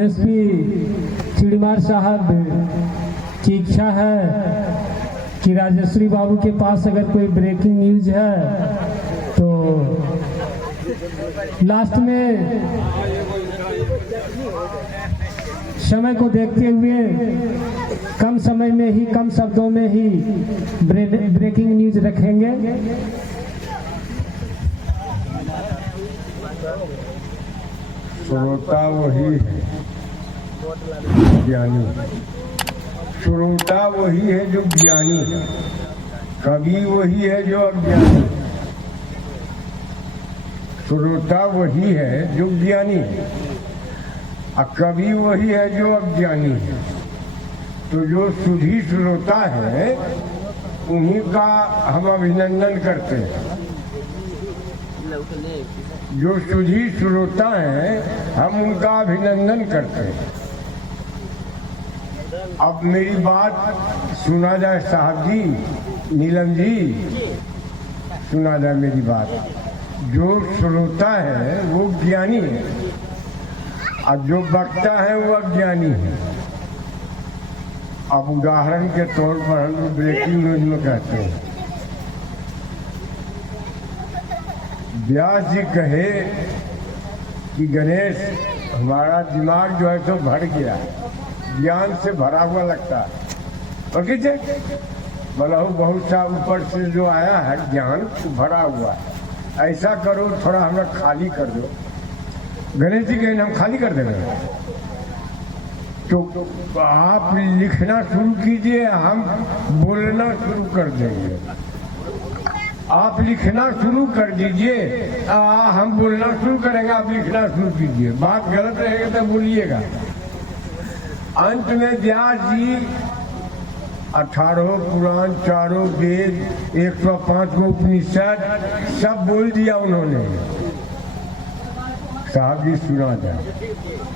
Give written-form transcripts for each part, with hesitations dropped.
SP चिड़मार साहब की इच्छा है कि राजश्री बाबू के पास अगर कोई ब्रेकिंग न्यूज है तो लास्ट में समय को देखते हुए कम समय में ही कम शब्दों में ही ब्रेकिंग न्यूज रखेंगे। श्रोता वही है ज्ञानी, श्रोता वही है जो ज्ञानी है, कवि वही है जो अज्ञानी। श्रोता वही है जो ज्ञानी है और कवि वही है जो अज्ञानी है। तो जो सुधी श्रोता है उन्हीं का हम अभिनंदन करते हैं। जो सुधी श्रोता हैं हम उनका अभिनंदन करते हैं। अब मेरी बात सुना जाए साहब जी, नीलम जी, सुना जाए मेरी बात। जो श्रोता है वो ज्ञानी है और जो वक्ता है वो अज्ञानी है। अब उदाहरण के तौर पर हम ब्रेकिंग न्यूज में कहते हैं, व्यास जी कहे कि गणेश हमारा दिमाग जो है तो भर गया, ज्ञान से भरा हुआ लगता है। और किसे बोला बहुत सा ऊपर से जो आया है ज्ञान भरा हुआ है, ऐसा करो थोड़ा हमें खाली कर दो। गणेश जी कहें हम खाली कर देंगे, तो आप लिखना शुरू कीजिए, हम बोलना शुरू कर देंगे। आप लिखना शुरू कर दीजिए, हम बोलना शुरू करेंगे, आप लिखना शुरू कीजिए। बात गलत रहेगा तो बोलिएगा। अंत में व्यास जी 18 पुराण, 4 वेद, 105 उपनिषद सब बोल दिया उन्होंने। साहब जी सुना जाए,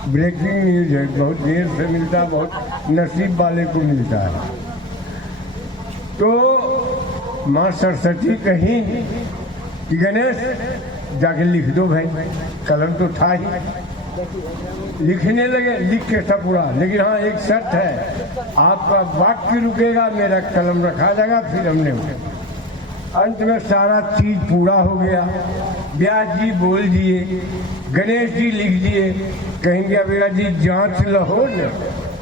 ब्रेकिंग न्यूज है, बहुत देर से मिलता है, बहुत नसीब वाले को मिलता है। तो माँ सरस्वती कहीं कि गणेश जाके लिख दो भाई, कलम तो था ही। लिखने लगे, लिख के सब पूरा, लेकिन हाँ एक शर्त है, आपका वाक्य रुकेगा, मेरा कलम रखा जाएगा। फिर हमने अंत में सारा चीज पूरा हो गया। व्यास जी बोल दिए, गणेश जी लिख दिए। कहेंगे अब जी जांच लो न,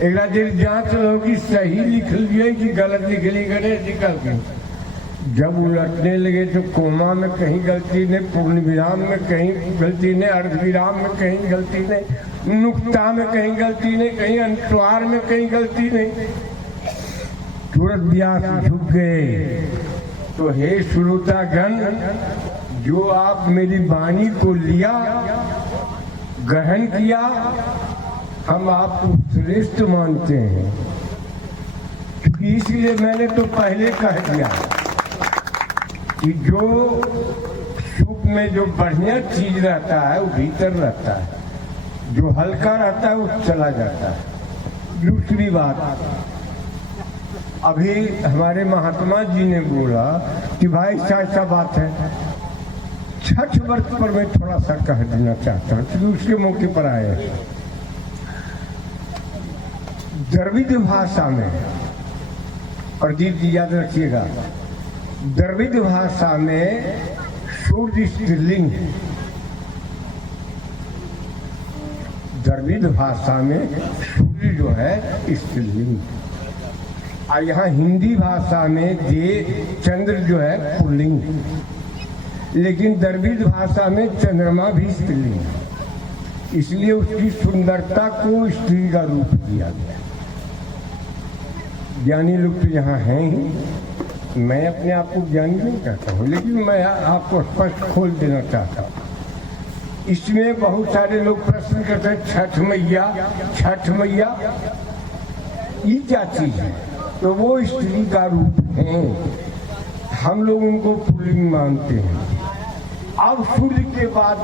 एक जी जांच लो कि सही लिख लिए कि गलत लिख ली। गणेश जी करके जब उलटने लगे तो कोमा में कहीं गलती नहीं, पूर्ण विराम में कहीं गलती नहीं, अर्ध विराम में कहीं गलती नहीं, नुक्ता में कहीं गलती नहीं, कहीं अनुस्वार में कहीं गलती नहीं। तुरंत व्यास झुक गए। तो हे श्रोतागण, जो आप मेरी वाणी को लिया, ग्रहण किया, हम आपको श्रेष्ठ मानते हैं। क्योंकि इसलिए मैंने तो पहले कह दिया कि जो सुख में जो बढ़िया चीज रहता है वो भीतर रहता है, जो हल्का रहता है वो चला जाता है। दूसरी बात, अभी हमारे महात्मा जी ने बोला कि भाई ऐसा बात है, छठ व्रत पर मैं थोड़ा सा कह देना चाहता हूँ क्योंकि उसके मौके पर आए। द्रविड़ भाषा में, प्रदीप जी याद रखिएगा, द्रविड़ भाषा में सूर्य स्त्रीलिंग है। द्रविड़ भाषा में सूर्य जो है स्त्रीलिंग, और यहाँ हिंदी भाषा में चंद्र जो है पुल्लिंग, लेकिन द्रविड़ भाषा में चंद्रमा भी स्त्रीलिंग। इसलिए उसकी सुंदरता को स्त्री का रूप दिया गया। ज्ञानी लोग तो यहाँ हैं ही, मैं अपने आप को ज्ञानी नहीं कहता हूँ, लेकिन मैं आपको स्पष्ट खोल देना चाहता हूँ। इसमें बहुत सारे लोग प्रश्न करते हैं, छठ मैया, छठ मैया ये क्या चीज है? तो वो स्त्री का रूप है, हम लोग उनको पुल्लिंग मानते हैं। अब सूर्य के बाद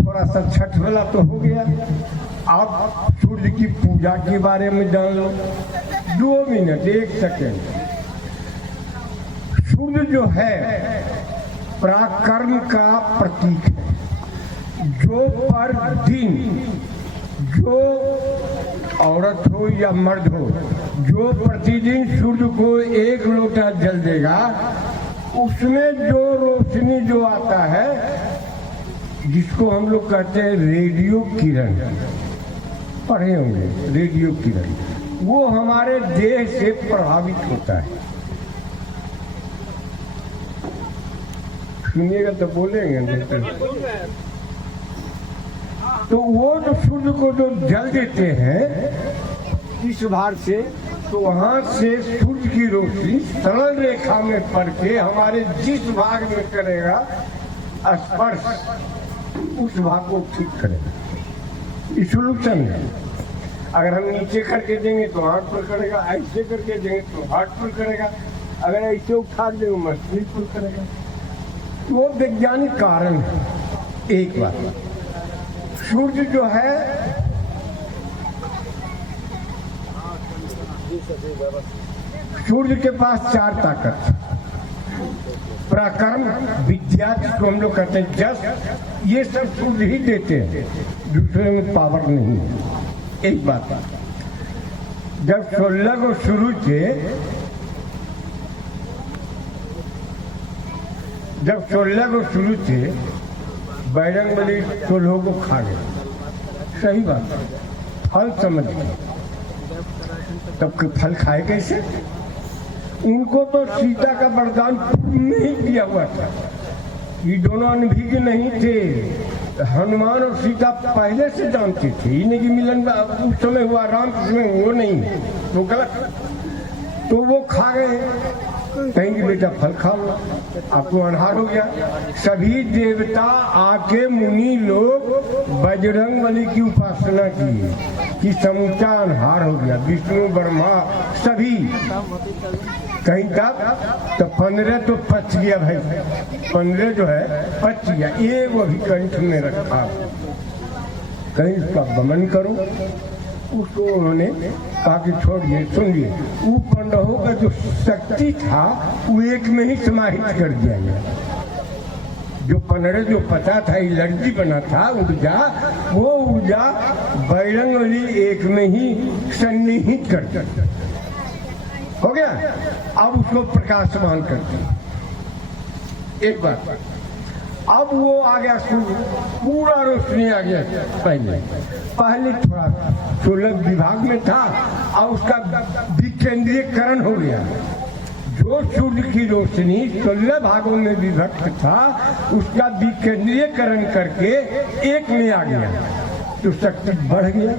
थोड़ा सा छठ वाला तो हो गया, आप सूर्य की पूजा के बारे में जान लो। 2 मिनट 1 सेकेंड। सूर्य जो है पराक्रम का प्रतीक है। जो पर दिन जो औरत हो या मर्द हो, जो प्रतिदिन सूर्य को 1 लोटा जल देगा, उसमें जो रोशनी जो आता है, जिसको हम लोग कहते हैं रेडियो किरण, पढ़े होंगे रेडियो किरण, वो हमारे देह से प्रभावित होता है। सुनिएगा तो बोलेंगे। तो वो जो सूर्य को जो जल देते हैं इस भार से, तो वहां से सूर्य की रोशनी सरल रेखा में पड़ के हमारे जिस भाग में करेगा स्पर्श, उस भाग को ठीक करेगा। ये सोल्यूशन है। अगर हम नीचे करके देंगे तो हाथ पर करेगा, ऐसे करके देंगे तो हाथ पर करेगा, अगर ऐसे उठा देंगे मछली पर करेगा। वो वैज्ञानिक कारण है। एक बात, सूर्य जो है सूर्य के पास 4 ताकत, पराक्रम, विद्या, जिसको हम लोग कहते हैं जस, ये सब सूर्य ही देते हैं, दूसरे में पावर नहीं है। एक बात, जब 16 को शुरू थे, बैरंगबली 16 को खा गए। सही बात, फल समझ गए। तब फल खाए कैसे? उनको तो सीता का वरदान नहीं दिया हुआ था। ये दोनों अनभिज्ञ नहीं थे। हनुमान और सीता पहले से जानते थे, इन्हीं की मिलन उस समय हुआ, राम के समय वो नहीं, वो गलत। तो वो खा गए, कहेंगे बेटा फल खाओ, आपको अनहार हो गया। सभी देवता आके मुनि लोग बजरंगबली की उपासना की कि समूचा अनहार हो गया। विष्णु ब्रह्मा सभी, कहीं तक तो 15 तो पच गया भाई, 15 जो है पच गया। ये वो भी कंठ में रखा, कहीं उसका दमन करो। उसको उन्होंने कहा कि छोड़िए, सुनिए, वो पंडवों का जो शक्ति था वो एक में ही समाहित कर दिया गया। जो 15 जो पता था एलर्जी बना था ऊर्जा, वो ऊर्जा बैरंगबली एक में ही सन्निहित कर दिया, हो गया। अब उसको प्रकाशमान कर दिया। एक बार अब वो आ गया, पूरा रोशनी आ गया। पहले थोड़ा 16 विभाग में था, अब उसका विकेंद्रीयकरण हो गया। जो सूर्य की रोशनी 16 भागों में विभक्त था, उसका विकेंद्रीयकरण करके एक में आ गया, तो शक्ति बढ़ गया।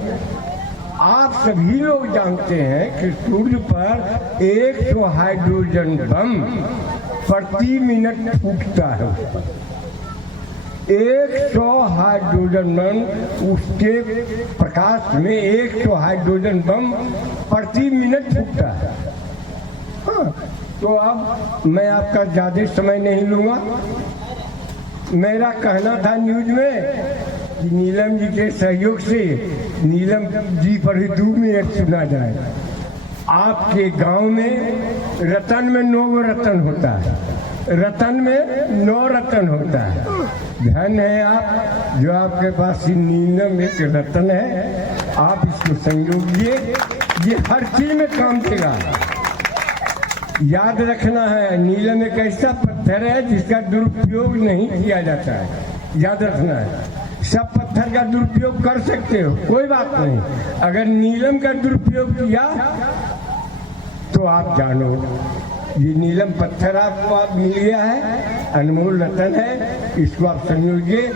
आप सभी लोग जानते हैं कि सूर्य पर 100 हाइड्रोजन बम प्रति मिनट फूटता है। 100 हाइड्रोजन बम, उसके प्रकाश में 100 हाइड्रोजन बम प्रति मिनट फूटता है। हाँ, तो अब मैं आपका ज्यादा समय नहीं लूंगा। मेरा कहना था न्यूज में कि नीलम जी के सहयोग से नीलम जी पर ही 2 मिनट सुना जाए। आपके गांव में रतन में 9 रतन होता है, रतन में 9 रतन होता है। धन है आप जो आपके पास नीलम एक रतन है। आप इसको संजोगिए, ये हर चीज में काम देगा। याद रखना है, नीलम एक ऐसा पत्थर है जिसका दुरुपयोग नहीं किया जाता है। याद रखना है, सब पत्थर का दुरुपयोग कर सकते हो, कोई बात नहीं। अगर नीलम का दुरुपयोग किया तो आप जानो, ये नीलम पत्थर आपको आप मिल गया है, अनमोल रतन है, इसको आप संयोजिए।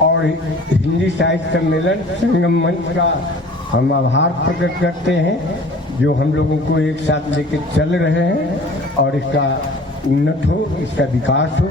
और हिंदी साहित्य सम्मेलन संगम मंच का हम आभार प्रकट करते हैं, जो हम लोगों को एक साथ लेके चल रहे हैं, और इसका उन्नत हो, इसका विकास हो।